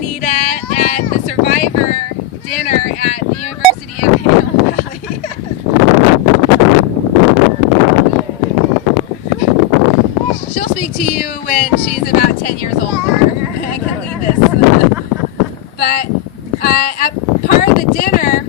Anita at the Survivor dinner at the University of Panama Valley. She'll speak to you when she's about 10 years older. I can leave this. But at part of the dinner,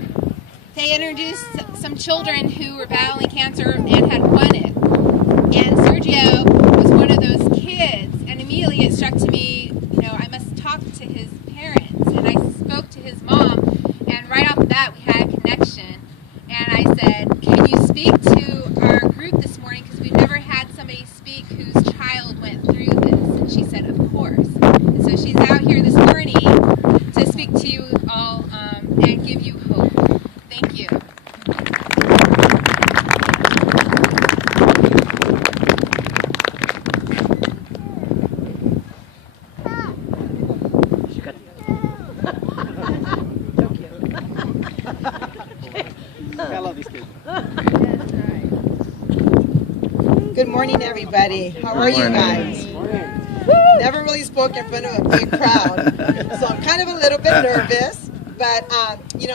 they introduced some children who were battling cancer and had won it. And Sergio was one of those kids. And immediately it struck to me, I must talk to his parents. And I spoke to his mom. And right off the bat, we had a connection. And I said, can you speak to our group this morning? Because we've never had somebody speak whose child went through this. And she said, of course. And so she's out here this morning to speak to you all and give you hope. Thank you. I love these kids. Good morning, everybody. How are you guys? Never really spoke in front of a big crowd, so I'm kind of a little bit nervous. But,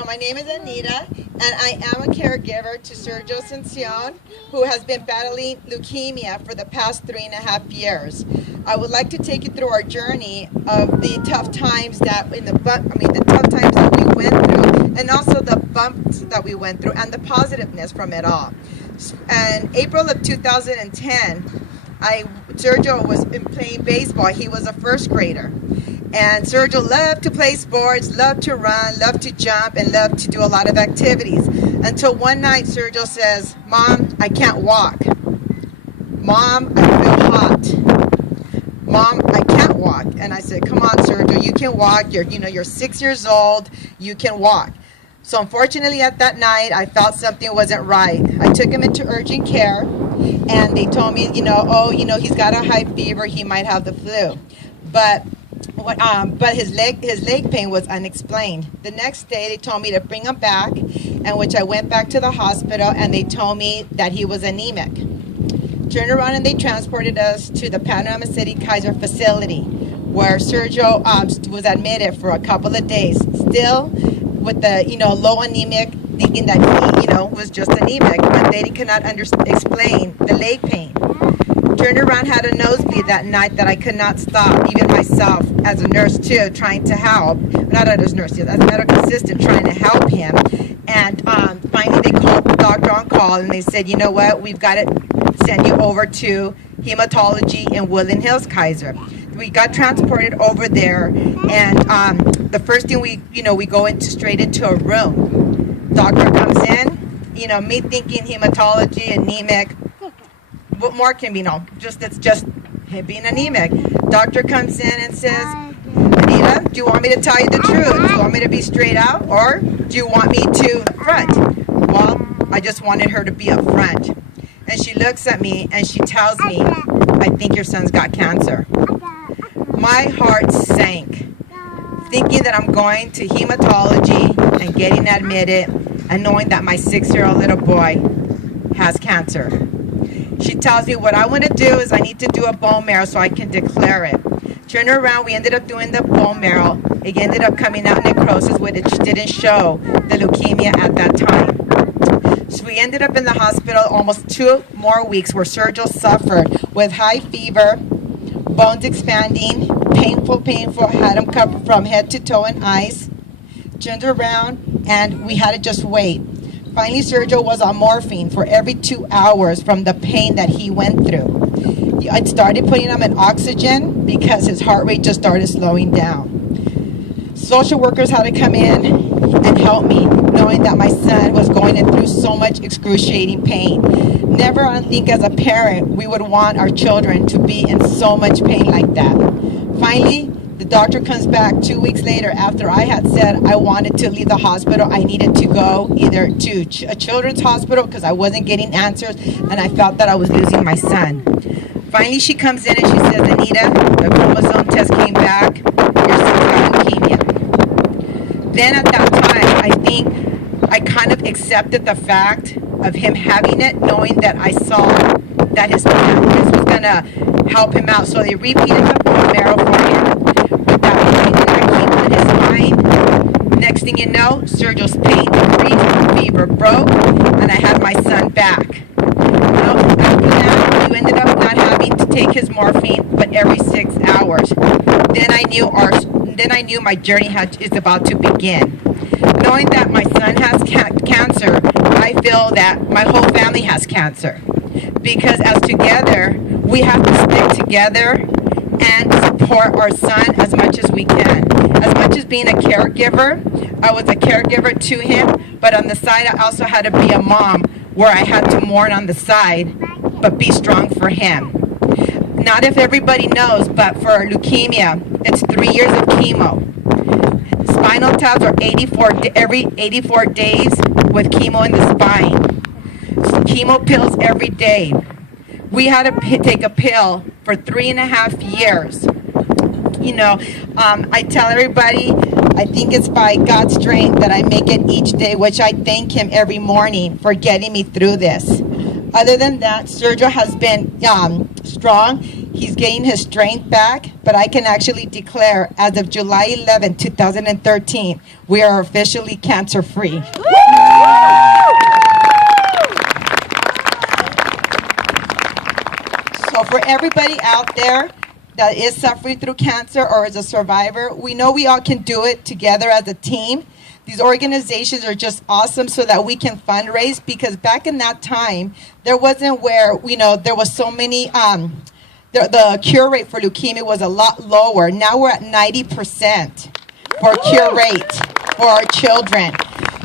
my name is Anita, and I am a caregiver to Sergio Ascension, who has been battling leukemia for the past 3.5 years. I would like to take you through our journey of the tough times that the tough times that we went through, and also the bumps that we went through, and the positiveness from it all. In April of 2010, Sergio was playing baseball. He was a first grader. And Sergio loved to play sports, loved to run, loved to jump, and loved to do a lot of activities. Until one night, Sergio says, "Mom, I can't walk. Mom, I feel hot. Mom, I can't walk." And I said, "Come on, Sergio, you can walk. You're 6 years old. You can walk." So unfortunately, at that night, I felt something wasn't right. I took him into urgent care, and they told me, he's got a high fever. He might have the flu. But his leg pain was unexplained. The next day, they told me to bring him back, and which I went back to the hospital, and they told me that he was anemic. Turned around, and they transported us to the Panama City Kaiser facility, where Sergio was admitted for a couple of days, still with the low anemic, thinking that he was just anemic, but they could not explain the leg pain. Turned around, had a nosebleed that night that I could not stop, even myself as a nurse too, trying to help, not as a nurse, as a medical assistant trying to help him. And finally they called the doctor on call, and they said, "You know what, we've got to send you over to hematology in Woodland Hills Kaiser." We got transported over there, and the first thing we go straight into a room. Doctor comes in, me thinking hematology, anemic. What more can be known? It's just him being anemic. Doctor comes in and says, "Anita, do you want me to tell you the truth? Do you want me to be straight out, or do you want me to front?" Well, I just wanted her to be up front. And she looks at me and she tells me, "I think your son's got cancer." My heart sank, thinking that I'm going to hematology and getting admitted, and knowing that my 6-year-old little boy has cancer. She tells me what I want to do is I need to do a bone marrow so I can declare it. Turn around, we ended up doing the bone marrow. It ended up coming out necrosis, which didn't show the leukemia at that time. So we ended up in the hospital almost 2 more weeks, where Sergio suffered with high fever, bones expanding, painful, had him covered from head to toe in ice. Turned around, and we had to just wait. Finally, Sergio was on morphine for every 2 hours from the pain that he went through. I started putting him in oxygen because his heart rate just started slowing down. Social workers had to come in and help me, knowing that my son was going through so much excruciating pain. Never, I think, as a parent, we would want our children to be in so much pain like that. Finally, the doctor comes back 2 weeks later after I had said I wanted to leave the hospital. I needed to go either to a children's hospital because I wasn't getting answers, and I felt that I was losing my son. Finally, she comes in and she says, "Anita, the chromosome test came back. Your son's got leukemia." Then at that time, I think I kind of accepted the fact of him having it, knowing that I saw that his therapist was going to help him out. So they repeated the bone marrow for him. With that pain that came on out, Sergio's pain increased, fever broke, and I had my son back. After that, we ended up not having to take his morphine, but every 6 hours. Then I knew my journey is about to begin. Knowing that my son has cancer, I feel that my whole family has cancer. Because as together, we have to stick together and support our son as much as we can. As much as being a caregiver, I was a caregiver to him, but on the side I also had to be a mom where I had to mourn on the side, but be strong for him. Not if everybody knows, but for leukemia, it's 3 years of chemo. Spinal taps are every 84 days with chemo in the spine. Chemo pills every day. We had to take a pill for 3.5 years. I tell everybody, I think it's by God's strength that I make it each day, which I thank him every morning for getting me through this. Other than that, Sergio has been strong. He's gained his strength back, but I can actually declare as of July 11, 2013, we are officially cancer-free. So for everybody out there that is suffering through cancer or is a survivor, we know we all can do it together as a team. These organizations are just awesome so that we can fundraise, because back in that time, there wasn't where, there was so many, the cure rate for leukemia was a lot lower. Now we're at 90% for cure rate for our children.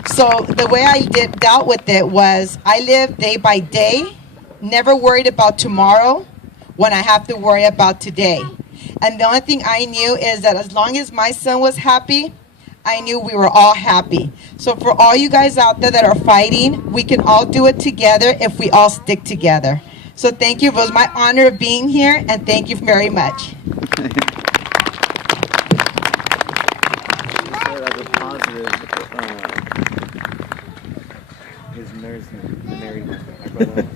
So the way I dealt with it was I lived day by day, never worried about tomorrow when I have to worry about today. And the only thing I knew is that as long as my son was happy, I knew we were all happy. So for all you guys out there that are fighting, we can all do it together if we all stick together. So thank you. It was my honor of being here, and thank you very much. His nurse married my brother.